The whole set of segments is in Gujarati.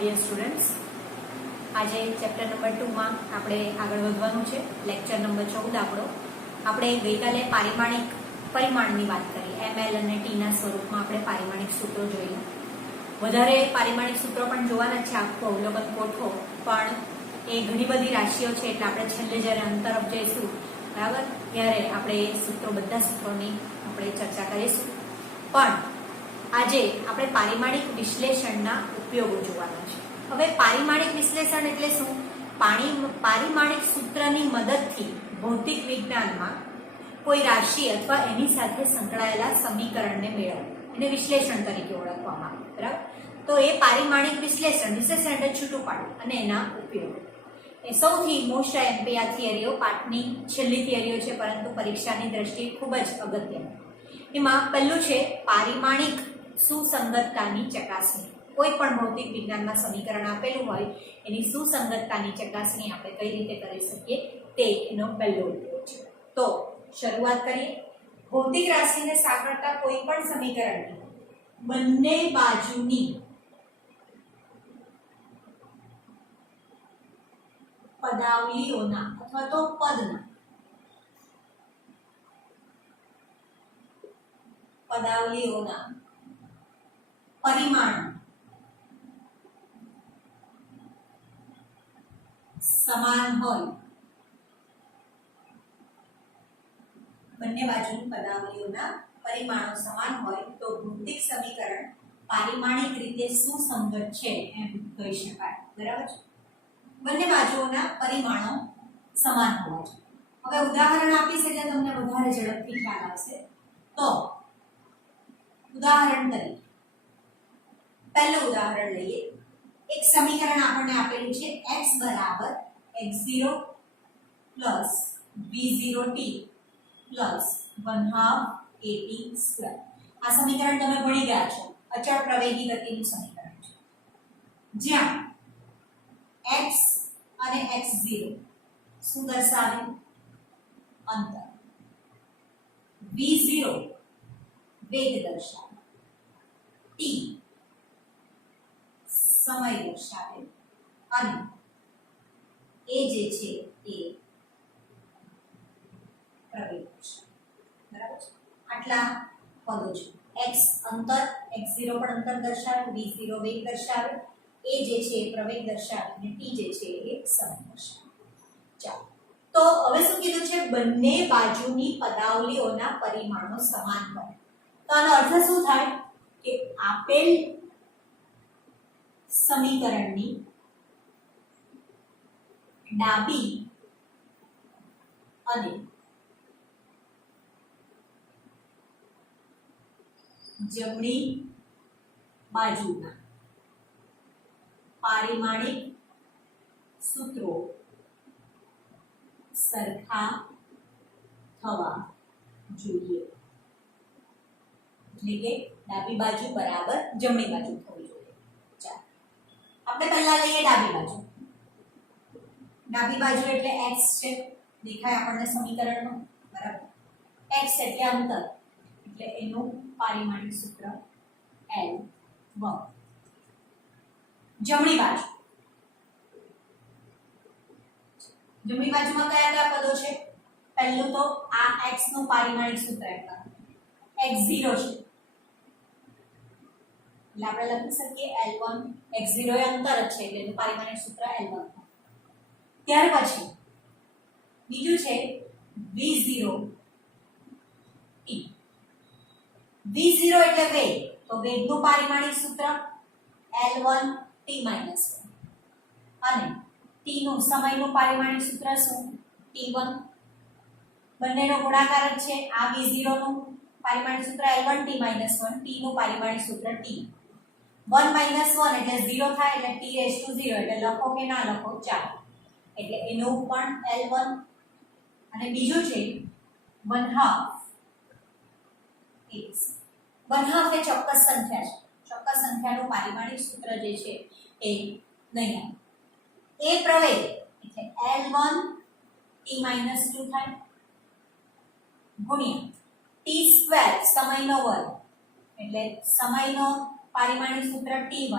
ડિયર સ્ટુડન્ટ્સ, આજે ચેપ્ટર નંબર 2 માં આપણે આગળ વધવાનું છે. લેક્ચર નંબર 14 આપણો. આપણે ગઈકાલે પરિમાણની વાત કરી. ml અને t ના સ્વરૂપમાં આપણે પારિમાણિક સૂત્રો જોયું. વધારે પારિમાણિક સૂત્રો પણ જોવાના છે, આખું અવલોકન કોઠો, પણ એ ઘણી બધી રાશિઓ છે એટલે આપણે છેલ્લે જ્યારે અંત તરફ જઈશું, બરાબર, ત્યારે આપણે બધા સૂત્રોની આપણે ચર્ચા કરીશું. પણ આજે આપણે પારિમાણિક વિશ્લેષણના ઉપયોગો જોવાના છે. હવે પારિમાણિક વિશ્લેષણ એટલે શું? પારિમાણિક સૂત્રની મદદથી ભૌતિક વિજ્ઞાનમાં કોઈ રાશિ અથવા એની સાથે સંકળાયેલા સમીકરણને મેળવવું, એને વિશ્લેષણ તરીકે ઓળખવામાં આવે, બરાબર. તો એ પારિમાણિક વિશ્લેષણ એટલે છૂટું પાડવું અને એના ઉપયોગો. એ સૌથી મોસ્ટ એમપી આ થિયરીઓ પાઠની છેલ્લી થિયરીઓ છે, પરંતુ પરીક્ષાની દ્રષ્ટિએ ખૂબ જ અગત્યની. એમાં પહેલું છે પારિમાણિક સુસંગતતાની ચકાસણી. કોઈ પણ ભૌતિક વિજ્ઞાનમાં સમીકરણ આપેલું હોય એની સુસંગતતાની ચકાસણી આપણે કઈ રીતે કરી શકીએ તે એનો પહેલો ઉપયોગ છે. તો શરૂઆત કરીએ. ભૌતિક રાશિને સાંકળતા કોઈ પણ સમીકરણની બંને બાજુની પદાવલીઓના અથવા તો પદાવલીઓના પરિમાણો સમાન હોય, બંને બાજુની પદાવલીઓના પરિમાણો સમાન હોય તો ભૌતિક સમીકરણ પારિમાણિક રીતે સુસંગત છે એમ કહી શકાય, બરાબર છે. બંને બાજુઓના પરિમાણો સમાન હોવા જોઈએ. હવે ઉદાહરણ આપીશ એટલે તમને વધારે ઝડપથી ખ્યાલ આવશે. તો ઉદાહરણ તરીકે પહેલું ઉદાહરણ લઈએ. એક સમીકરણ આપણને આપેલું છે x બરાબર x0 plus v0t plus 1/2at². આ સમીકરણ તમે ભણી ગયા છો, અચળ પ્રવેગી ગતિનું સમીકરણ છે, જ્યાં x અને x0 શું દર્શાવે? અંતર. v0 વેગ દર્શાવે, t સમય દર્શાવે અને એ જે છે એ પ્રવેગ દર્શાવે, બરાબર છે. આટલા પદો છે. x અંતર, x0 પણ અંતર દર્શાવે, v0 વેગ દર્શાવે, એ જે છે એ પ્રવેગ દર્શાવે અને t જે છે એ સમય દર્શાવે. ચાલો, તો હવે શું કીધું છે? બંને બાજુની પદાવલીઓના પરિમાણો સમાન હોય. તો આનો અર્થ શું થાય કે આપેલ સમીકરણની ડાબી અને જમણી બાજુના પારિમાણિક સૂત્રો સરખા થવા જોઈએ. એટલે કે ડાબી બાજુ બરાબર જમણી બાજુ થવી જોઈએ. ચાલો, આપણે પહેલા લઈએ ડાબી બાજુ. ડાબી બાજુ એટલે x છે, દેખાય આપણને સમીકરણમાં, બરાબર. x એટલે અંતર, એટલે એનું પારિમાણિક સૂત્ર L1. જમણી બાજુ, જમણી બાજુમાં કયા કયા પદો છે? પહેલું તો આ x નું પારિમાણિક સૂત્ર x0 છે, એટલે આપણે લખી શકીએ L1. x0 એ અંતર છે એટલે એનું પારિમાણિક સૂત્ર L1. ત્યાર પછી બીજું છે v0t. v0 એટલે વેગ, તો વેગનું પારિમાણિક સૂત્ર L1t-1 અને t નું સમયનું પારિમાણિક સૂત્ર શું? t1. બંનેનો ગુણાકાર જ છે. આ v0 નું પારિમાણિક સૂત્ર L1t-1, t નું પારિમાણિક સૂત્ર t. 1 - 1 એટલે 0 થાય, એટલે t⁻0 એટલે લખો કે ના લખો ચાલો. એટલે એનું પણ L1. અને બીજું છે 1/2. 1/2 એ ચોક્કસ સંખ્યા છે. ચોક્કસ સંખ્યાનું પારિમાણિક સૂત્ર જે છે એ નહીં આવે. એ પ્રવેગ એટલે L1t-2 થાય ગુણ્યા t² સમયનો વર્ગ એટલે સમયનો પારિમાણિક સૂત્ર t1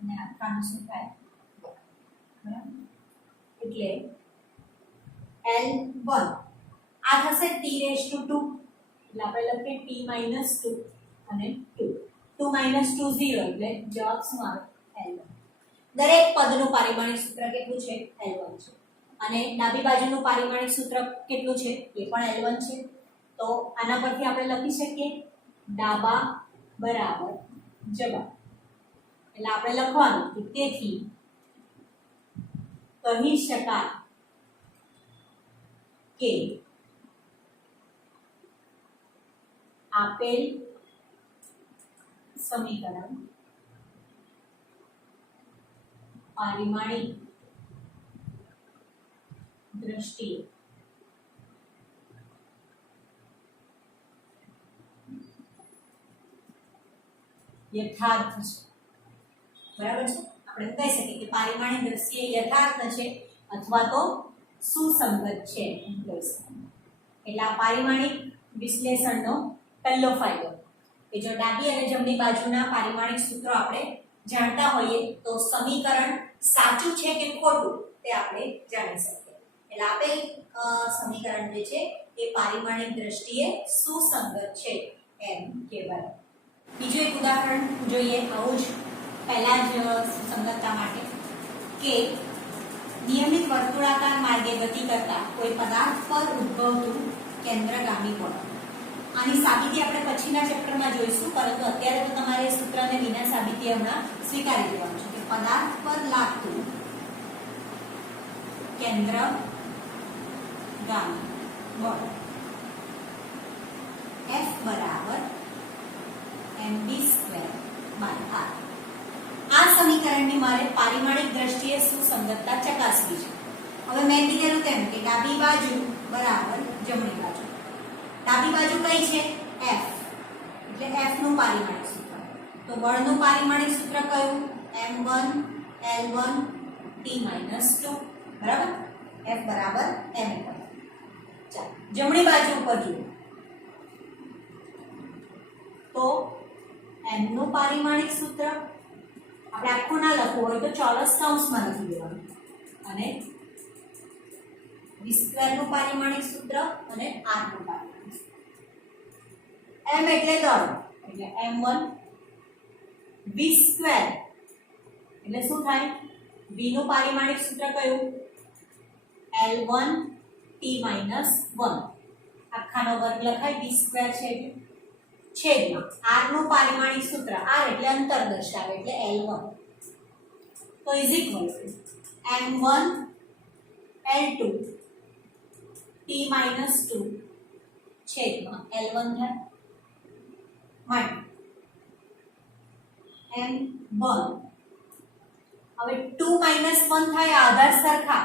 અને આનું શું થાય બરાબર એટલે L1 આ થશે t raised to 2 એટલે આપણે લખીએ t minus 2 અને 2 2 minus 2 0 એટલે જવાબ શું આવે L1 દરેક પદનું પારિમાણિક સૂત્ર કેટલું છે L1 છે અને ડાબી બાજુનું પારિમાણિક સૂત્ર કેટલું છે એ પણ L1 છે તો આના પરથી આપણે લખી શકીએ ડાબા બરાબર જબા એટલે આપણે લખવાનું કે તેથી કહી શકાય કે આપેલ સમીકરણ પારિમાણિક દ્રષ્ટિએ યથાર્થ છે બરાબર છે આપણે કહી શકીએ કે પારિમાણિક દ્રષ્ટિએ યથાર્થ છે અથવા તો સુસંગત છે એમ કહી શકાય એટલે આ પારિમાણિક વિશ્લેષણનો પહેલો ફાયદો કે જો ડાબી અને જમણી બાજુના પારિમાણિક સૂત્રો આપણે જાણતા હોઈએ તો સમીકરણ સાચું છે કે ખોટું તે આપણે જાણી શકીએ એટલે આપેલ સમીકરણ જે છે એ પારિમાણિક દ્રષ્ટિએ સુસંગત છે એમ કહેવાય બીજું એક ઉદાહરણ જોઈએ આવું જ પહેલા જ સુસંગતતા માટે કે નિયમિત વર્તુળાકાર માર્ગે ગતિ કરતા કોઈ પદાર્થ પર ઉદ્ભવતું કેન્દ્રગામી બળ આની સાબિતી આપણે પછીના ચેપ્ટરમાં જોઈશું પરંતુ અત્યારે તો તમારે સૂત્રને વિના સાબિતી હમણાં સ્વીકારી લેવાનું છે કે પદાર્થ પર લાગતું કેન્દ્રગામી બળ F બરાબર mv² r આ સમીકરણની મારે પારિમાણિક દ્રષ્ટિએ સુસંગતતા ચકાસવી છે હવે મેં કીધેલું તેમ કે ડાબી બાજુ બરાબર જમણી બાજુ ડાબી બાજુ કઈ છે F એટલે F નું પારિમાણિક સૂત્ર તો બળનું પારિમાણિક સૂત્ર કયું m1 L1 t - 2 બરાબર F બરાબર m ચાલો જમણી બાજુ ઉપર જુઓ તો m નું પારિમાણિક સૂત્ર આપણે આખું ના લખવું હોય તો ચોરસ કૌંસમાં લખી દેવાનું અને v² નું પારિમાણિક સૂત્ર અને r નું પારિમાણિક સૂત્ર m એટલે દળ એટલે m1 v² એટલે શું થાય v નું પારિમાણિક સૂત્ર કયું L1 t - 1 આખાનો વર્ગ લખાય v² છે છેદમાં r નું પારિમાણિક સૂત્ર r એટલે અંતર દર્શાવે એટલે L1 તો is equal to m1 L2 t - 2 છેદમાં L1 થાય m1 હવે 2 - 1 થાય આધાર સરખા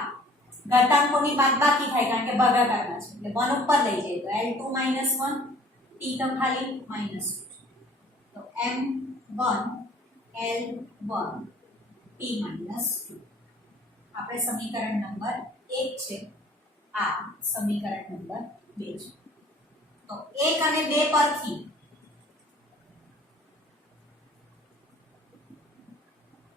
ઘાતાંકોની બાદબાકી થાય કારણ કે ભાગાકારના છે એટલે 1 ઉપર લઈ જાય તો L2 - 1 t તો ખાલી -2 તો m1 L1 t - 2 આપણે સમીકરણ નંબર 1 છે આ સમીકરણ નંબર 2 છે તો 1 અને 2 પરથી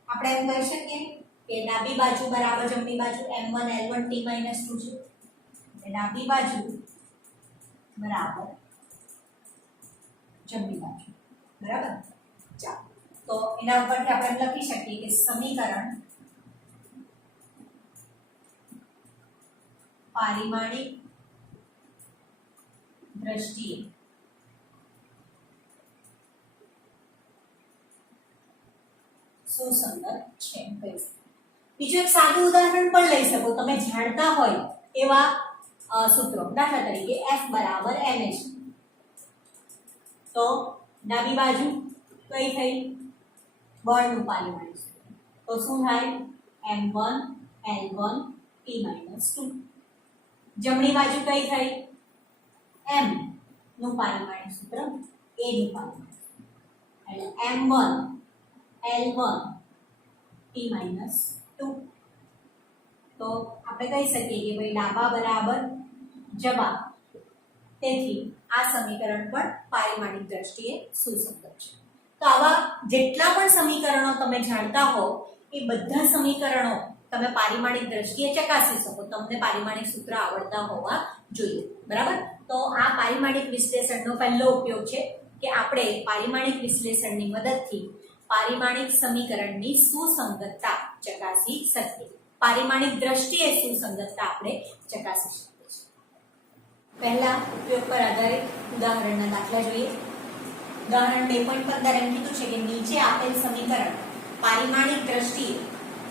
આપણે એમ કહી શકીએ કે ડાબી બાજુ બરાબર જમણી બાજુ m1 L1 t - 2 છે એટલે ડાબી બાજુ બરાબર જમણી બાજુ બરાબર ચાલો તો એના ઉપરથી આપણે લખી શકીએ કે સમીકરણ પારિમાણિક દ્રષ્ટિએ સુસંગત છે બીજું એક સાદું ઉદાહરણ પણ લઈ શકો તમે જાણતા હોય એવા સૂત્રો દાખલા તરીકે F બરાબર ma છે તો ડાબી બાજુ કઈ થઈ બળનું પારિમાણિક સૂત્ર તો શું થાય m1 L1 t - 2 જમણી બાજુ કઈ થઈ m નું પારિમાણિક સૂત્ર a નું પારિમાણિક સૂત્ર એટલે m1 L1 t - 2 તો આપણે કહી શકીએ કે ભાઈ ડાબા બરાબર જબા તેથી આ સમીકરણ પણ પારિમાણિક દ્રષ્ટિએ સુસંગત છે તો આવા જેટલા પણ સમીકરણો તમે જાણતા હો એ બધા સમીકરણો તમે પારિમાણિક દ્રષ્ટિએ ચકાસી શકો, તમને પારિમાણિક સૂત્ર આવડતા હોવા જોઈએ, બરાબર. તો આ પારિમાણિક વિશ્લેષણનો પહેલો ઉપયોગ છે કે આપણે પારિમાણિક વિશ્લેષણની મદદથી પારિમાણિક સમીકરણની સુસંગતતા ચકાસી શકીએ, પારિમાણિક દ્રષ્ટિએ સુસંગતતા આપણે ચકાસી શકીએ છીએ. પહેલા ઉપયોગ પર આધારિત ઉદાહરણના દાખલા જોઈએ. ઉદાહરણ 2.15 એમ કીધું છે કે નીચે આપેલ સમીકરણ પારિમાણિક દ્રષ્ટિએ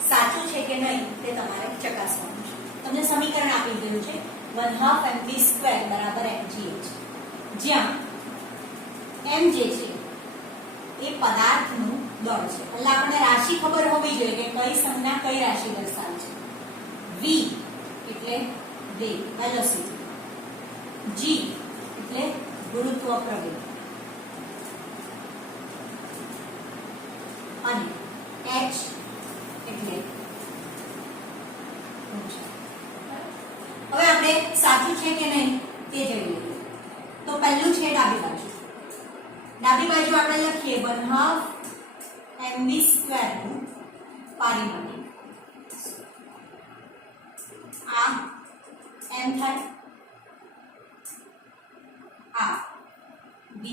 સાચું છે કે નહીં તે તમારે ચકાસવાનું છે. તમને સમીકરણ આપી દીધું છે 1/2 mv² બરાબર mgh, જ્યાં m જે છે એ પદાર્થનું દળ છે. એટલે આપણને રાશિ ખબર હોવી જોઈએ કે કઈ સંજ્ઞા કઈ રાશિ દર્શાવે છે. v એટલે વેગ વેલોસિટી, g એટલે ગુરુત્વ પ્રવેગ અને h એટલે ઊંચાઈ. હવે આપણે સાચું છે કે નહીં તે જોઈ લઈએ. તો પહેલું છે ડાબી બાજુ. ડાબી બાજુ આપણે લખીએ 1/2 mv² નું પારિમાણિક. આ m થાય, આ v²,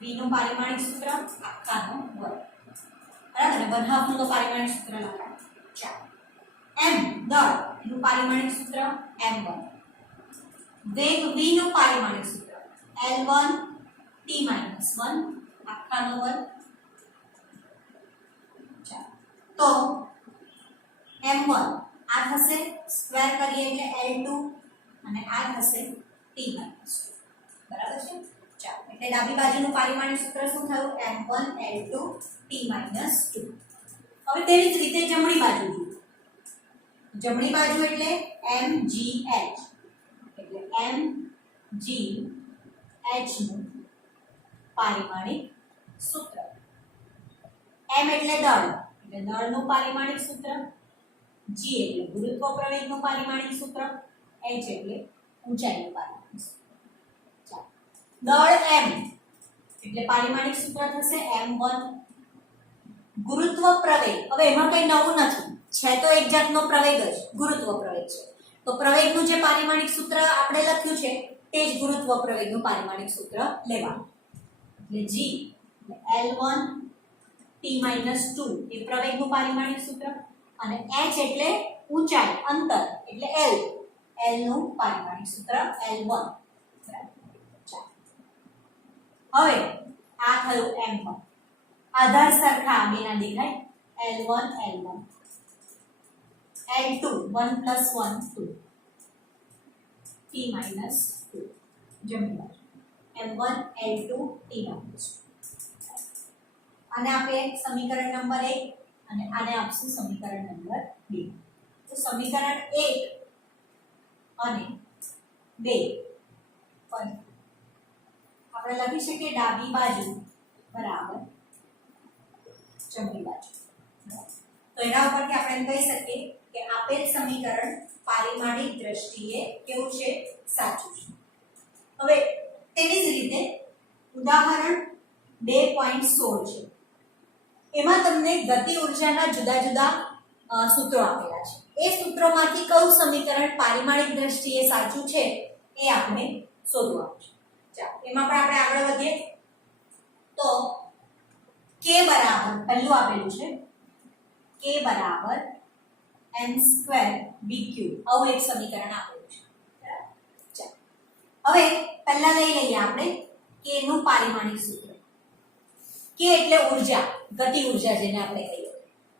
v નું પારિમાણિક સૂત્ર આખાનો વર્ગ, બરાબર ને. 1/2 નું તો પારિમાણિક સૂત્ર લખાય. ચાલો, m દળ નું પારિમાણિક સૂત્ર m1, વેગ v નું પારિમાણિક સૂત્ર l1 t-1 આખાનો વર્ગ. ચાલો, તો m1 આ થશે સ્ક્વેર કરીએ એટલે l2 અને આ થશે t-2, બરાબર છે. ચાલો, એટલે ડાબી બાજુનું પારિમાણિક સૂત્ર શું થયું? m1 l2 t-2. હવે તેવી જ રીતે જમણી બાજુ જુઓ. જમણી બાજુ એટલે mgh, એટલે mgh નું પારિમાણિક સૂત્ર. m એટલે દળ, એટલે દળનું પારિમાણિક સૂત્ર. g એટલે ગુરુત્વ પ્રવેગનું પારિમાણિક સૂત્ર. h એટલે ઊંચાઈનું પારિમાણિક સૂત્ર. ચાલો, દળ m એટલે પારિમાણિક સૂત્ર થશે m1. ગુરુત્વ પ્રવેગ, હવે એમાં કઈ નવું નથી, છે તો એક જાતનો પ્રવેગ જ, ગુરુત્વ પ્રવેગ છે. તો પ્રવેગનું જે પારિમાણિક સૂત્ર આપણે લખ્યું છે તે જ ગુરુત્વ પ્રવેગનું પારિમાણિક સૂત્ર લેવાનું. એટલે g l1 t-2 એ પ્રવેગનું પારિમાણિક સૂત્ર, અને h એટલે ઊંચાઈ અંતર એટલે l, l નું પારિમાણિક સૂત્ર l1. હવે આ થયું m1. આધાર સરખા બેના દેખાય, l1 l1, l2 1 + 1 2, t-2 જમણી બાજુ m1 l2 t-2. આને આપણે સમીકરણ નંબર 1 અને આને આપશું સમીકરણ નંબર 2. તો સમીકરણ 1 અને 2 પર આપણે લખી શકીએ ડાબી બાજુ બરાબર જમણી બાજુ. તો એના ઉપરથી આપણે એમ કહી શકીએ કે આપેલ સમીકરણ પારિમાણિક દ્રષ્ટિએ કેવું છે? સાચું છે. હવે તેવી જ રીતે ઉદાહરણ 2.16 છે. એમાં તમને ગતિ ઉર્જાના જુદા જુદા સૂત્રો આપેલા છે. એ સૂત્રોમાંથી કયું સમીકરણ પારિમાણિક દ્રષ્ટિએ સાચું છે એ આપણે શોધવાનું છે. ચાલો, એમાં પણ આપણે આગળ વધીએ. તો k બરાબર પહેલું આપેલું છે k બરાબર m² v3, આવું એક સમીકરણ આપેલું છે. ચાલો, હવે પહેલા લઈ લઈએ આપણે k નું પારિમાણિક સૂત્ર. k એટલે ઉર્જા, ગતિ ઉર્જા જેને આપણે કહીએ.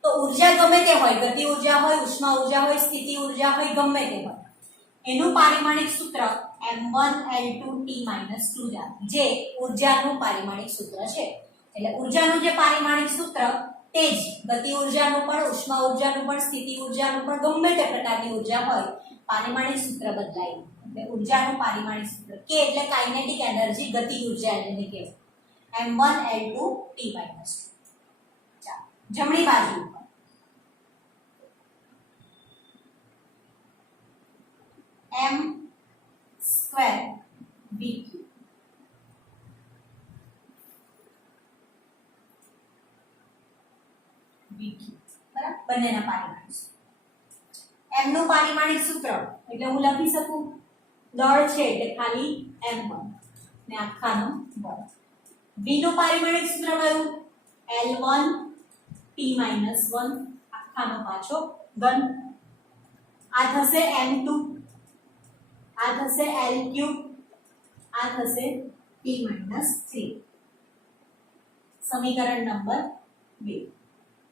તો ઉર્જા ગમે તે હોય, ગતિ ઉર્જા હોય, ઉષ્મા ઉર્જા હોય, સ્થિતિ ઉર્જા હોય, ગમે તે હોય, એનું પારિમાણિક સૂત્ર m1 l2 t-2 જે ઉર્જાનું પારિમાણિક સૂત્ર છે. એટલે ઉર્જાનું જે પારિમાણિક સૂત્ર તે જ ગતિ ઉર્જાનું પણ, ઉષ્મા ઉર્જાનું પણ, સ્થિતિ ઉર્જાનું પણ, ગમે તે પ્રકારની ઉર્જા હોય, પારિમાણિક સૂત્ર બદલાય. એટલે ઉર્જાનું પારિમાણિક સૂત્ર k એટલે કાઇનેટિક એનર્જી, ગતિ ઉર્જા એને કહેવાય, m1 l2 t-2. ચાલો, જમણી બાજુ m² v3, v3 બંનેના પારિમાણિક સૂત્ર m નું પારિમાણિક સૂત્ર એટલે હું લખી શકું દળ છે એટલે ખાલી m1 ને આખાનો વર્ગ. v નું પારિમાણિક સૂત્ર કયું l1 t-1 આખાનો પાછો ઘન. આ થશે m2, આ થશે l3, આ થશે t-3. સમીકરણ નંબર 2.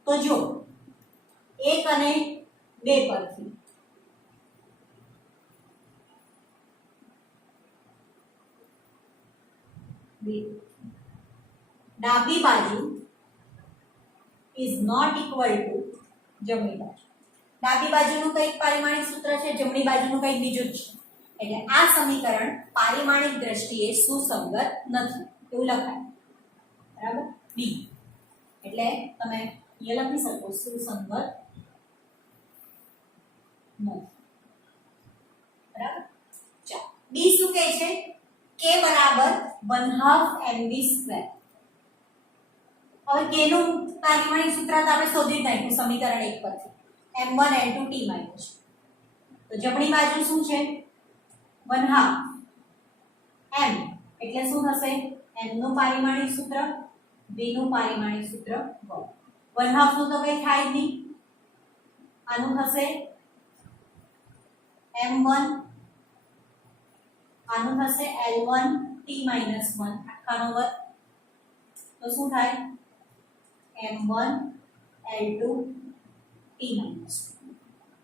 તો જો 1 અને 2 પરથી ડાબી બાજુ is not equal to જમણી બાજુ. ડાબી બાજુનું કઈક પારિમાણિક સૂત્ર છે, જમણી બાજુનું કઈક બીજું જ છે. એટલે આ સમીકરણ પારિમાણિક દ્રષ્ટિએ સુસંગત નથી એવું લખાય. બરાબર? બી એટલે તમે એ લખી શકો સુસંગત નથી. બરાબર? ચાલો બી શું કહે છે k બરાબર 1/2 mv². હવે k નું પારિમાણિક સૂત્ર તો આપણે શોધી નાખ્યું સમીકરણ 1 પરથી m1 l2 t-. તો જમણી બાજુ શું છે 1/2 m એટલે શું થશે m નું પારિમાણિક સૂત્ર v નું પારિમાણિક સૂત્ર 1/2 નું તો કઈ થાય જ નહીં. આનું થશે m1, આનું થશે l1 t-1 આખાનો વર્ગ. તો શું થાય m1 l2 t-.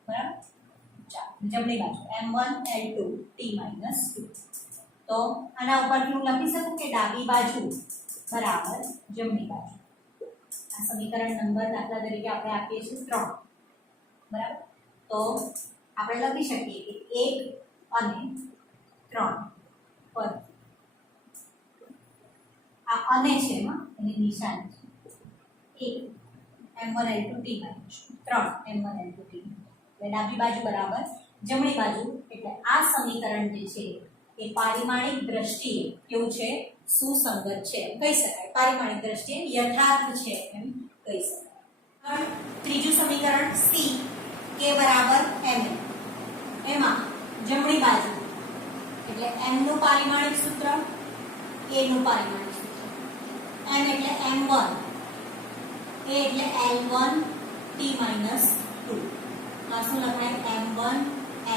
બરાબર? ચાલો જમણી બાજુ m1 l2 t-2. તો આના ઉપરથી હું લખી શકું કે ડાબી બાજુ બરાબર જમણી બાજુ. આ સમીકરણ નંબર દાખલા તરીકે આપણે આપીએ છીએ 3. બરાબર? તો આપણે લખી શકીએ કે 1 અને 3 પર આ અને છે એની નિશાની છે 1 m1 l2 t-, 3 m1 l2 t. એટલે ડાબી બાજુ બરાબર જમણી બાજુ. એટલે આ સમીકરણ જે છે એ પારિમાણિક દ્રષ્ટિએ કેવું છે સુસંગત છે એમ કહી શકાય. પારિમાણિક દ્રષ્ટિએ યથાર્થ છે એમ કહી શકાય. ત્રીજું સમીકરણ c k બરાબર m. એમાં જમણી બાજુ એટલે m નું પારિમાણિક સૂત્ર a નું પારિમાણિક સૂત્ર. m એટલે m1, a એટલે l1 t-2. આ શું લખાય m1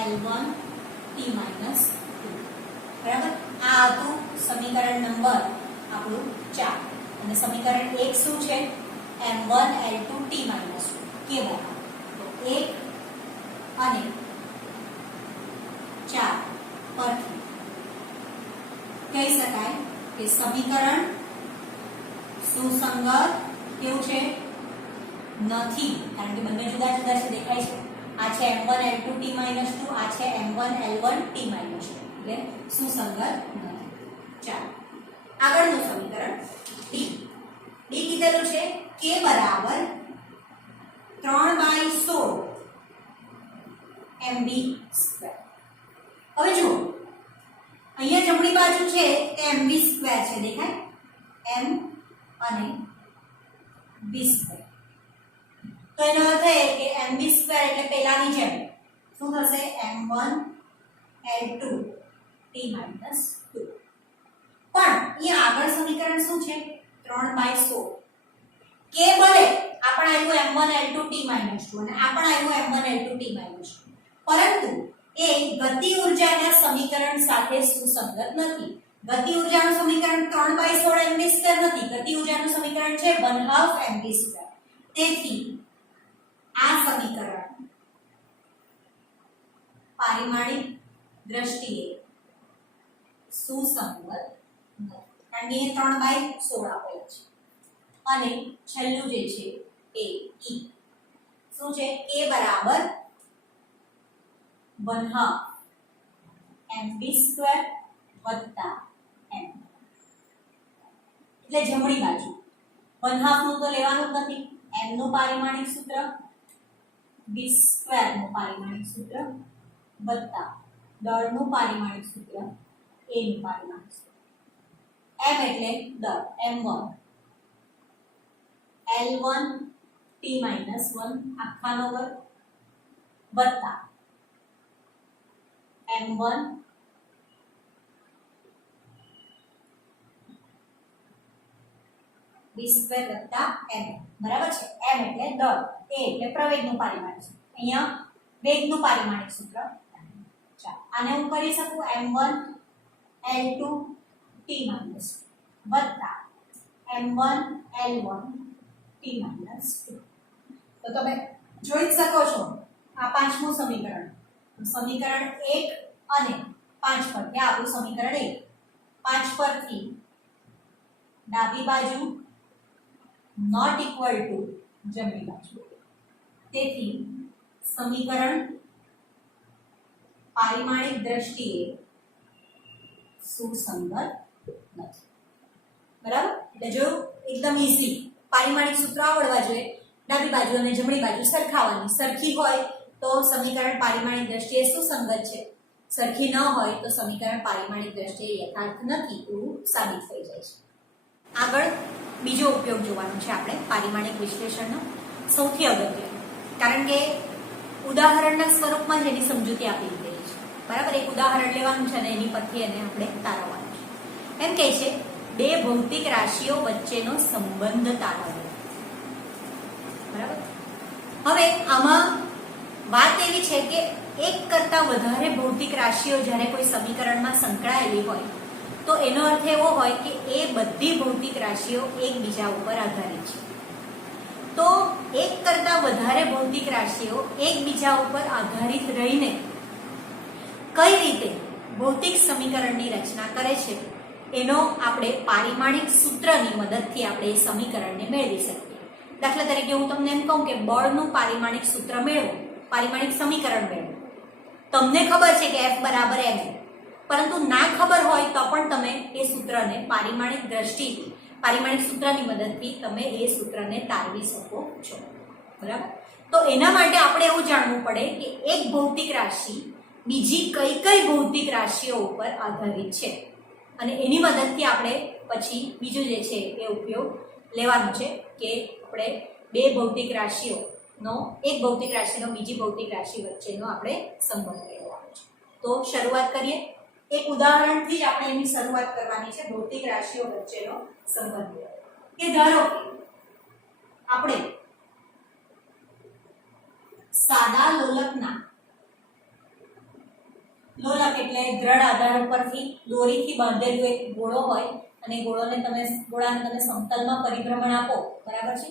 l1 t-2. બરાબર? આ હતું સમીકરણ નંબર આપણું 4. અને સમીકરણ 1 શું છે m1 l2 t-2 કે બરાબર તો 1 અને 4 પરથી કહી શકાય કે સમીકરણ સુસંગત કેવું છે નથી. કારણ કે બંને જુદા જુદા છે દેખાય છે. આ છે m1 l2 t-2, આ છે m1 l1 t-2. એટલે સુસંગત નથી. ચાલો આગળનું સમીકરણ ડી. ડી કીધેલું છે k બરાબર 3/16 mv². હવે જુઓ અહીંયા જમણી બાજુ છે તે mv² છે દેખાય m અને v². તો એનો અર્થ એ કે mv² એટલે પહેલાની જેમ શું થશે m1 l2 t-2. પણ અહીંયા આગળ સમીકરણ શું છે 3/16. k ભલે આપણે આવ્યું m1 l2 t-2 અને આપણે આવ્યું m1 l2 t-2, પરંતુ એ ગતિ ઊર્જાના સમીકરણ સાથે સુસંગત નથી. ગતિ ઊર્જાનું સમીકરણ 3/16 mv² નથી. ગતિ ઊર્જાનું સમીકરણ છે 1/2 mv². તેથી આ સમીકરણ પારિમાણિક દ્રષ્ટિએ સુસંગત નથી. કારણ કે 3/16 આપેલ છે. અને છેલ્લું જે છે એ ઈ શું છે k બરાબર 1/2 mv² વત્તા m. એટલે જમણી બાજુ 1/2 નું તો લેવાનું જ નથી. m નું પારિમાણિક સૂત્ર v² નું પારિમાણિક સૂત્ર વત્તા દળનું પારિમાણિક સૂત્ર a નું પારિમાણિક સૂત્ર. m એટલે દળ m1 l1 t-, t minus 1 આખાનો વર્ગ વત્તા m1 b સ્ક્વેર વત્તા m, બરાબર છે. m એટલે દળ, a એટલે પ્રવેગનું પરિમાણ છે. અહીંયા વેગનું પરિમાણિક સૂત્ર. ચાલો આને હું કરી શકું m1 l2 t માઇનસ વત્તા m1 l1 t માઇનસ 2. તો તમે જોઈ શકો છો આ પાંચમું સમીકરણ. સમીકરણ 1 અને 5 પરથી આપણું સમીકરણ 1 5 પરથી ડાબી બાજુ નોટ ઇક્વલ ટુ જમણી બાજુ, તેથી સમીકરણ પારિમાણિક દ્રષ્ટિએ સુસંગત નથી. બરાબર? એટલે જો એકદમ ઈઝી પારિમાણિક સૂત્ર આવડવા જોઈએ, ડાબી બાજુ અને જમણી બાજુ સરખાવવાની. સરખી હોય તો સમીકરણ પારિમાણિક દ્રષ્ટિએ સુસંગત છે, સરખી ન હોય તો સમીકરણ પારિમાણિક દ્રષ્ટિએ યથાર્થ નથી એવું સાબિત થઈ જાય છે. આગળ બીજો ઉપયોગ જોવાનો છે આપણે પારિમાણિક વિશ્લેષણનો, સૌથી અગત્યનો, કારણ કે ઉદાહરણના સ્વરૂપમાં જ એની સમજૂતી આપી દીધી છે. બરાબર? એક ઉદાહરણ લેવાનું છે અને એની પરથી એને આપણે તારવવાનું છે. એમ કહે છે બે ભૌતિક રાશિઓ વચ્ચેનો સંબંધ તારવવો. બરાબર? હવે આમાં વાત એવી છે કે એક કરતા વધારે ભૌતિક રાશિઓ જ્યારે કોઈ સમીકરણમાં સંકળાયેલી હોય તો એનો અર્થ એવો હોય કે એ બધી ભૌતિક રાશિઓ એકબીજા ઉપર આધારિત છે. તો એક કરતા વધારે ભૌતિક રાશિઓ એકબીજા ઉપર આધારિત રહીને કઈ રીતે ભૌતિક સમીકરણની રચના કરે છે એનો આપણે પારિમાણિક સૂત્રની મદદથી આપણે એ સમીકરણને મેળવી શકીએ. દાખલા તરીકે હું તમને એમ કહું કે બળનું પારિમાણિક સૂત્ર મેળવો, પારિમાણિક સમીકરણ મેળવો. તમને ખબર છે કે F બરાબર m, પરંતુ ના ખબર હોય તો પણ તમે એ સૂત્રને પારિમાણિક દ્રષ્ટિથી, પારિમાણિક સૂત્રની મદદથી તમે એ સૂત્રને તારવી શકો છો. બરાબર? તો એના માટે આપણે એવું જાણવું પડે કે એક ભૌતિક રાશિ બીજી કઈ કઈ ભૌતિક રાશિઓ ઉપર આધારિત છે, અને એની મદદથી આપણે પછી બીજું જે છે એ ઉપયોગ લેવાનું છે કે આપણે બે ભૌતિક રાશિઓનો, એક ભૌતિક રાશિનો બીજી ભૌતિક રાશિ વચ્ચેનો આપણે સંબંધ મેળવવાનો છે. તો શરૂઆત કરીએ. એક ઉદાહરણથી જ આપણે એની શરૂઆત કરવાની છે, ભૌતિક રાશિઓ વચ્ચેનો સંબંધ. કે ધારો કે આપણે સાદા લોલકના, લોલક એટલે દ્રઢ આધાર ઉપરથી દોરીથી બાંધેલું એક ગોળો હોય અને ગોળાને તમે સમતલમાં પરિભ્રમણ આપો, બરાબર છે,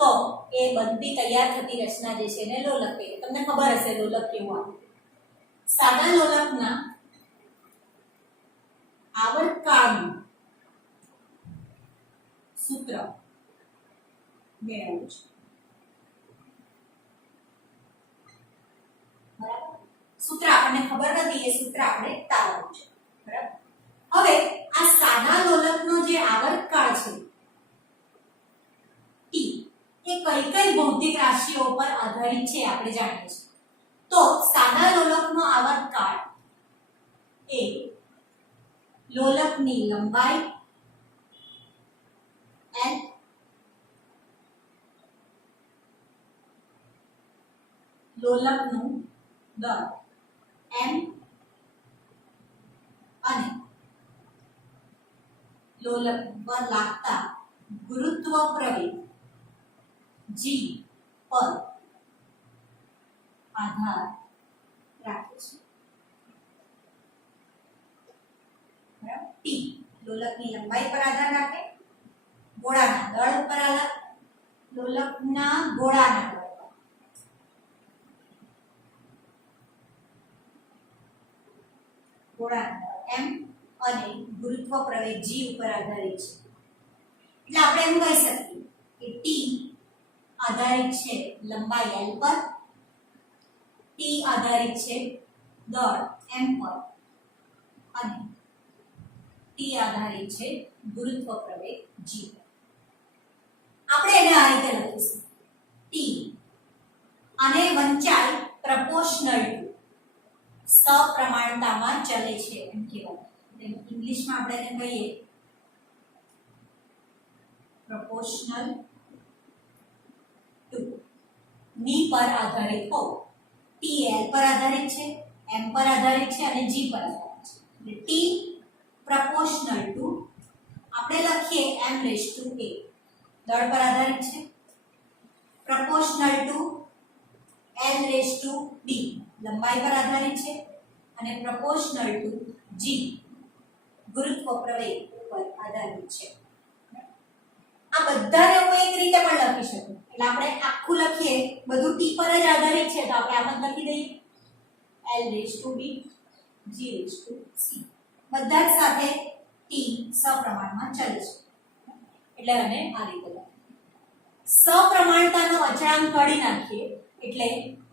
તો એ બનતી તૈયાર થતી રચના જે છે એને લોલક કહીએ. તમને ખબર હશે લોલક કેવું આવે. સાદા લોલકના આવર્તકાળનું સૂત્ર મેળવવું છે. બરાબર? સૂત્ર આપણને ખબર નથી, એ સૂત્ર આપણે તારવવું છે. બરાબર? હવે આ સાદા લોલકનો જે આવર્તકાળ છે t, એ કઈ કઈ ભૌતિક રાશિઓ પર આધારિત છે આપણે જાણીએ છીએ. તો સાદા લોલકનો આવર્તકાળ એ લોલકની લંબાઈ l, લોલકનું દળ m અને લોલક પર લાગતા ગુરુત્વ પ્રવેગ g પર આધાર રાખે છે. બરાબર? t લોલકની લંબાઈ પર આધાર રાખે, ગોળાના દળ પર આધાર, લોલકના ગોળાના દળ પર, ગોળાના દળ m અને ગુરુત્વ પ્રવેગ g ઉપર આધારિત છે. એટલે આપણે એમ કહી શકીએ કે t આધારિત છે લંબાઈ l પર, t આધારિત છે દળ m પર અને t આધારિત છે ગુરુત્વ પ્રવેગ g પર. આપણે એને આ રીતે લખીશું, t અને વંચાઈ પ્રપોર્શનલ ટુ, સપ્રમાણતામાં ચલે છે એમ કહેવાય. ઇંગ્લિશમાં આપણે એને કહીએ proportional to ની પર આધારિત હોવું. ટી એલ પર આધારિત છે, એમ પર આધારિત છે અને જી પર આધારિત છે. એટલે ટી પ્રપોર્શનલ ટુ આપણે લખીએ m રેઝ ટુ a દળ પર આધારિત છે, proportional to l raise to b લંબાઈ પર આધારિત છે અને પ્રપોર્શનલ ટુ g ગુરુત્વ પ્રવેગ પર આધારિત છે. આ બધાને હું એક રીતે પણ લખી શકું. એટલે આપણે આખું લખીએ બધું t પર જ આધારિત છે તો આપણે આમ જ લખી દઈએ l raise to b g raise to c બધા જ સાથે t સપ્રમાણમાં ચલે છે. એટલે આને આ રીતે લખીએ. સપ્રમાણતાનો અચળાંક કાઢી નાખીએ એટલે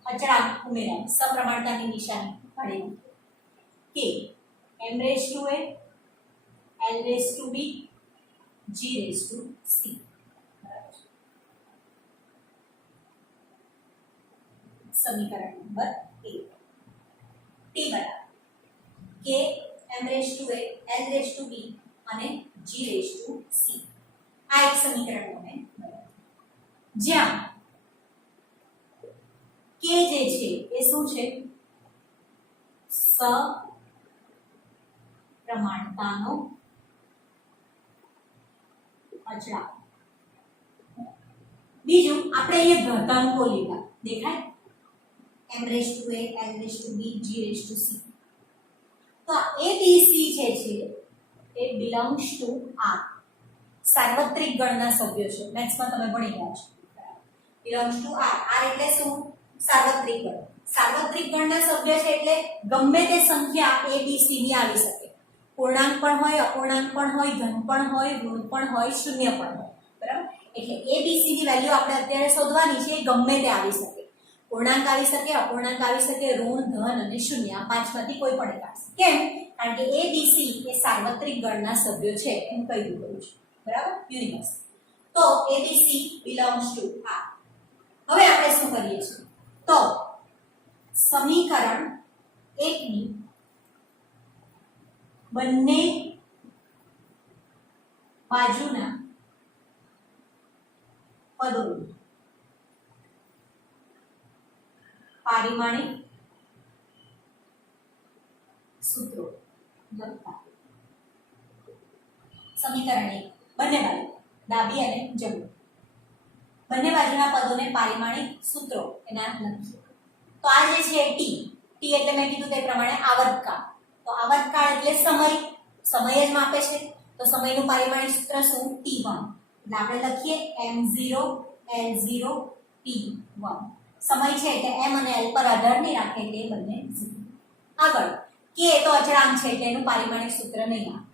અચળાંક ઉમેરાય. સપ્રમાણતાની નિશાની કાઢી નાખીએ કે m raise to a l raise to b g raise to c. સમીકરણ નંબર 1 t બરાબર k m raise to a l raise to b અને g રેઝ ટુ c. આ એક સમીકરણ બને જ્યાં k જે છે એ શું છે? સપ્રમાણતાનો અચળાંક. બીજું આપણે અહીંયા ઘાતાંકો લીધા દેખાય m raise to a l raise to b g raise to c. તો આ abc જે છે એ બિલોંગ્સ ટુ r સાર્વત્રિક ગણના સભ્યો છે. મેથ્સમાં તમે ભણી ગયા છો. Belongs to r. r એટલે શું? સાર્વત્રિક ગણ. સાર્વત્રિક ગણના સભ્ય છે એટલે ગમે તે સંખ્યા abc ની આવી શકે. પૂર્ણાંક પણ હોય, અપૂર્ણાંક પણ હોય, ધન પણ હોય, ઋણ પણ હોય, શૂન્ય પણ હોય. બરાબર? એટલે abc ની વેલ્યુ આપણે અત્યારે શોધવાની છે. ગમે તે આવી શકે. પૂર્ણાંક આવી શકે, અપૂર્ણાંક આવી શકે, ઋણ, ધન અને શૂન્ય આ પાંચમાંથી કોઈ પણ એક આવશે. કેમ? કારણ કે abc એ સાર્વત્રિક ગણના સભ્યો છે એમ કહી દીધું છે. બરાબર? યુનિવર્સ. તો abc belongs to r. હવે આપણે શું કરીએ છીએ? તો સમીકરણ 1 ની બંને બાજુના પદોનું પારિમાણિક સૂત્રો લખતા. સમીકરણ 1 બંને બાજુ ડાબી અને જમણી બંને બાજુના પદોને પારિમાણિક સૂત્રો એના લખીએ. તો આ જે છે t એટલે મેં કીધું તે પ્રમાણે આવર્તકાળ. તો આવર્તકાળ એટલે સમય જ માપે છે. તો સમયનું પારિમાણિક સૂત્ર શું? t1. એટલે આપણે લખીએ m0 l0 t1. સમય છે એટલે m અને l પર આધાર નહીં રાખે એટલે એ બંને 0. આગળ k તો અચળાંક છે એટલે એનું પારિમાણિક સૂત્ર નહીં આવે.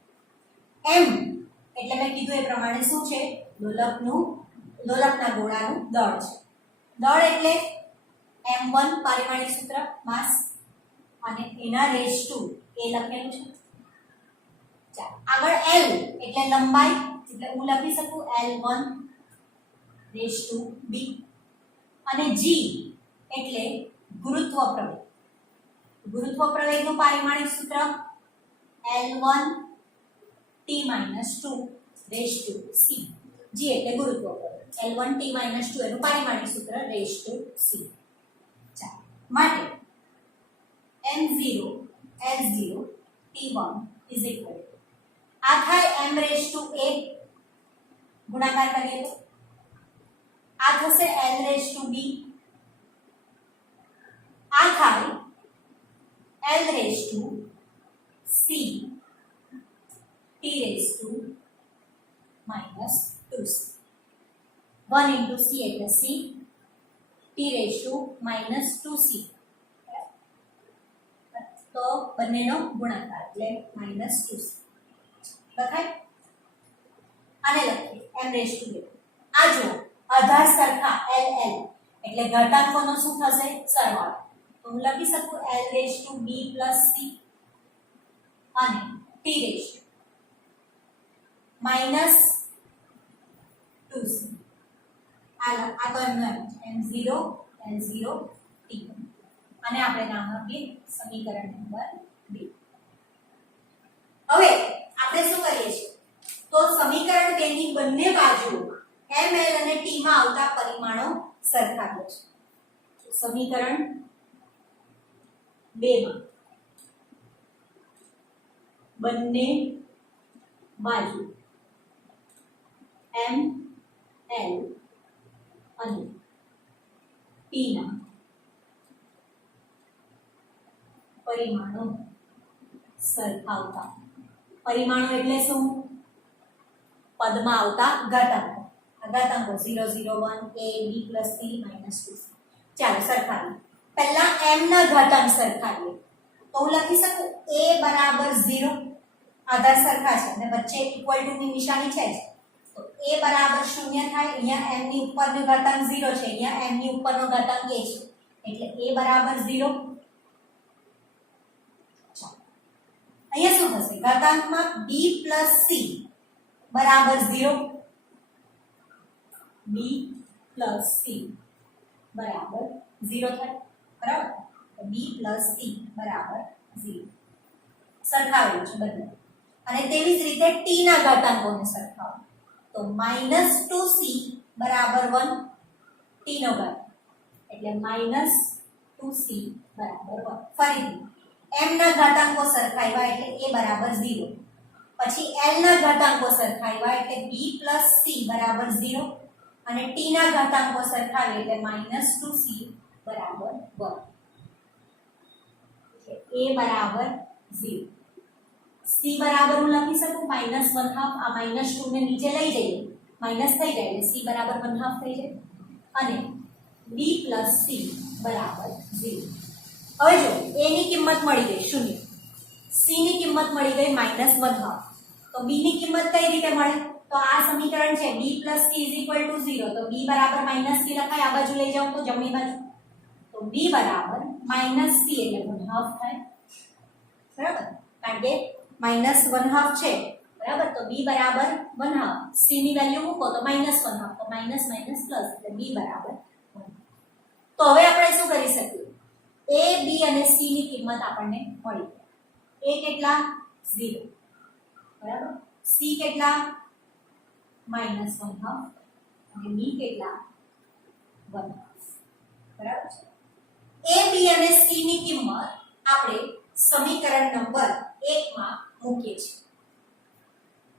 m એટલે મેં કીધું એ પ્રમાણે શું છે? લોલકના ગોળાનું દળ છે. દળ એટલે m1 પારિમાણિક સૂત્ર માસ અને એના રેઝ ટુ એ લખેલું છે. ચાલો આગળ l એટલે લંબાઈ એટલે હું લખી શકું l1 રેઝ ટુ b અને g એટલે ગુરુત્વ પ્રવેગ. ગુરુત્વ પ્રવેગનું પારિમાણિક સૂત્ર l1 t-2 rays to c. g એટલે ગુરુત્વ પ્રવેગ. l1 t-2 એનું પારિમાણિક સૂત્ર રેઝ ટુ c. ચાલો માટે m0 l0 t1 is equal to આ થાય m રેઝ ટુ a ગુણાકાર કરીએ તો આ થશે l રેઝ ટુ b આ થાય l raise to c t raise to -2c 1 into c એટલે c t raise to -2c તો બંનેનો ગુણાકાર એટલે -2c લખાય. આને લખીએ m રેઝ ટુ a. આ જો આધાર સરખા l l એટલે ઘાતાંકોનો શું થશે? સરવાળો. તો હું લખી શકું l raise to b + c અને t રેઝ ટુ -2c. આ તો m0 l0 t1 અને આપણે નામ આપીએ સમીકરણ નંબર 2. હવે આપણે શું કરીએ છીએ? તો સમીકરણ 2 ની બંને બાજુઓ m l અને t માં આવતા પરિમાણો સરખાવીએ છીએ. સમીકરણ 2 માં બંને બાજુ m l અને t ના પરિમાણો સરખાવતા. પરિમાણો એટલે શું? પદમાં આવતા ઘાતાંકો. આ ઘાતાંકો 0 0 1 a b + c - 2c. ચાલો સરખાવીએ. પહેલા m ના ઘાતાંક સરખાવીએ. તો હું લખી શકું a બરાબર 0, આધાર સરખા છે અને વચ્ચે ઇક્વલ ટુ ની નિશાની છે. તો a બરાબર 0 થાય. અહીંયા m ની ઉપરનો ઘાતાંક 0 છે, અહીંયા m ની ઉપરનો ઘાતાંક a છે, એટલે a બરાબર 0. અહીંયા શું થશે? ઘાતાંકમાં b + c બરાબર 0, b + c બરાબર 0 થાય. બરાબર? તો b + c બરાબર 0 સરખાવ્યું છે બંને. અને તેવી જ રીતે t ના ઘાતાંકોને સરખાવો. તો -2c બરાબર 1, t નો ઘાતાંક એટલે -2c બરાબર 1. ફરીથી m ના ઘાતાંકો સરખાવ્યા એટલે a બરાબર 0. પછી l ના ઘાતાંકો સરખાવ્યા એટલે b + c બરાબર 0 અને t ના ઘાતાંકો સરખાવે એટલે -2c બરાબર 1. a બરાબર 0, c બરાબર હું લખી શકું -1/2. આ -2 ને નીચે લઈ જઈએ, માઈનસ થઈ જાય એટલે c બરાબર 1/2 થઈ જાય અને b + c બરાબર 0. હવે જો a ની કિંમત મળી ગઈ 0, c ની કિંમત મળી ગઈ -1/2. તો b ની કિંમત કઈ રીતે મળે? તો આ સમીકરણ છે b + c = 0. તો b બરાબર -c લખાય. આ બાજુ લઈ જાઉં તો જમણી બાજુ. તો b બરાબર -c એટલે 1/2 થાય. બરાબર? કારણ કે -1/2 છે. બરાબર? તો b બરાબર 1/2. c ની વેલ્યુ મૂકો તો -1/2. તો માઈનસ માઈનસ પ્લસ એટલે b બરાબર 1. તો હવે આપણે શું કરી શકીએ? a b અને c ની કિંમત આપણને મળી. a કેટલા? 0. બરાબર? c કેટલા? -1/2 અને b કેટલા? 1/2. બરાબર છે? a b અને c ની કિંમત આપણે સમીકરણ નંબર 1 માં મૂકીએ છીએ.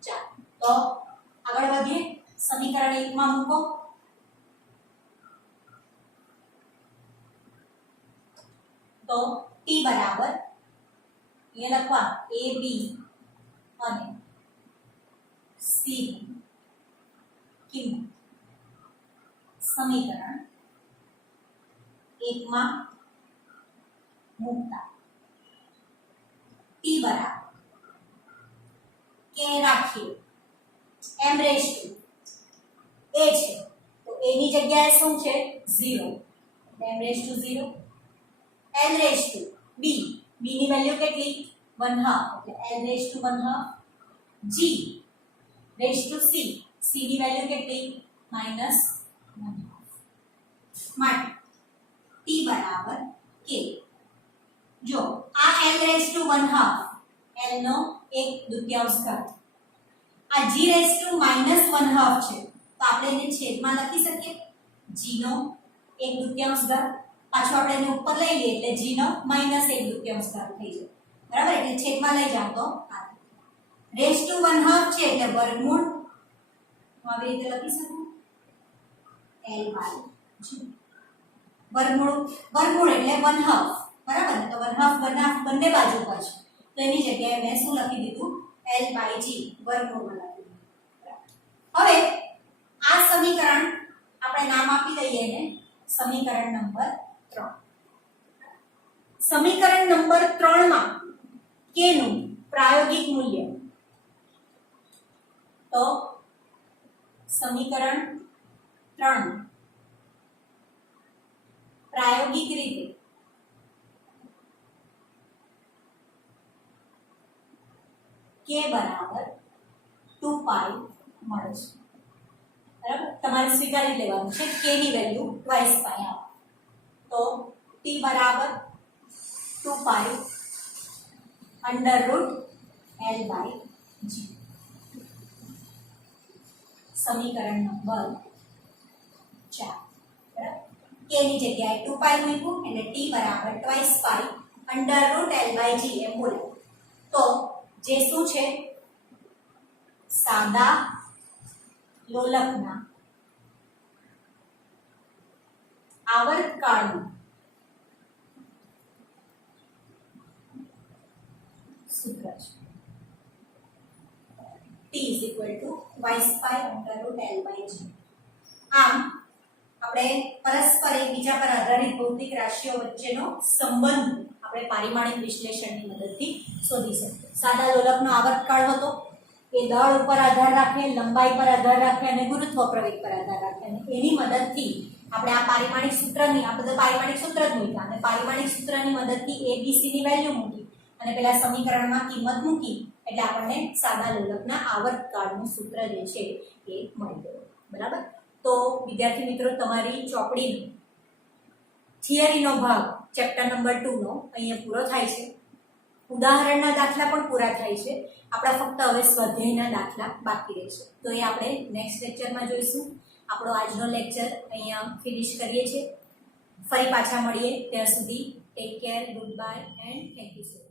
ચાલો તો આગળ વધીએ. સમીકરણ 1 માં મૂકો. તો t બરાબર અહીંયા લખવા a b અને c કિંમત સમીકરણ 1 માં મૂકતા t બરાબર કે રાખીએ m રેસ્ટ a છે તો a ની જગ્યાએ શું છે? 0. m rest 0. n rest b, b ની વેલ્યુ કેટલી? 1/2 એટલે n rest 1/2. g rest c, c ની વેલ્યુ કેટલી? -1/2. માટે t બરાબર k. જો આ n રેસ્ટ 1/2 l નો 1/2 ઘાત, આ g રેસ્ટ -1/2 છે તો આપણે એને છેદમાં લખી શકીએ. g નો 1/2 ઘાત. પાછો આપણે એને ઉપર લઈ લઈએ એટલે g નો -1/2 ઘાત થઈ જાય. બરાબર? એટલે છેદમાં લઈ જાવ તો આ રેસ્ટ 1/2 છે એટલે વર્ગમૂળ હું આવી રીતે લખી શકું l/g. વર્ગમૂળ એટલે 1/2. બરાબર ને? તો 1/2 બંને બાજુ પર છે તો એની જગ્યાએ મેં શું લખી દીધું? l/g વર્ગમૂળ લખી દીધું. હવે આ સમીકરણ આપણે નામ આપી દઈએ ને સમીકરણ નંબર 3. સમીકરણ નંબર 3 માં k નું પ્રાયોગિક મૂલ્ય. તો સમીકરણ 3 પ્રાયોગિક રીતે k બરાબર 2π મળે છે. બરાબર? તમારે સ્વીકારી લેવાનું છે k ની વેલ્યુ 2π આવે. તો t બરાબર 2π √l/g. સમીકરણ નંબર 4. બરાબર? k ની જગ્યાએ 2π મૂક્યું એટલે t બરાબર twice pi under root l by g એમ બોલાય. તો જે શું છે સાદા લોલકના આવર્તકાળનું સૂત્ર છે t twice pi under root l by g. આમ આપણે પરસ્પર એકબીજા પર આધારિત ભૌતિક રાશિઓ વચ્ચેનો સંબંધ આપણે પારિમાણિક વિશ્લેષણની મદદથી શોધી શકીએ. સાદા લોલકનો આવર્તકાળ હતો એ દળ ઉપર આધાર રાખે, લંબાઈ પર આધાર રાખે અને ગુરુત્વ પ્રવેગ પર આધાર રાખે અને એની મદદથી આપણે આ પારિમાણિક સૂત્રની આ બધા પારિમાણિક સૂત્ર જ મૂક્યા અને પારિમાણિક સૂત્રની મદદથી abc ની વેલ્યુ મૂકી અને પેલા સમીકરણમાં કિંમત મૂકી એટલે આપણને સાદા લોલકના આવર્તકાળનું સૂત્ર જે છે એ મળી ગયું. બરાબર. તો વિદ્યાર્થી મિત્રો તમારી ચોપડીનો થિયરીનો ભાગ ચેપ્ટર નંબર 2 નો અહીંયા પૂરો થાય છે. ઉદાહરણના દાખલા પણ પૂરા થાય છે. આપણા ફક્ત હવે સ્વાધ્યાયના દાખલા બાકી રહેશે. તો એ આપણે નેક્સ્ટ લેક્ચરમાં જોઈશું. આપણો આજનો લેક્ચર અહીંયા ફિનિશ કરીએ છીએ. ફરી પાછા મળીએ ત્યાં સુધી take care, good bye and thank you so much.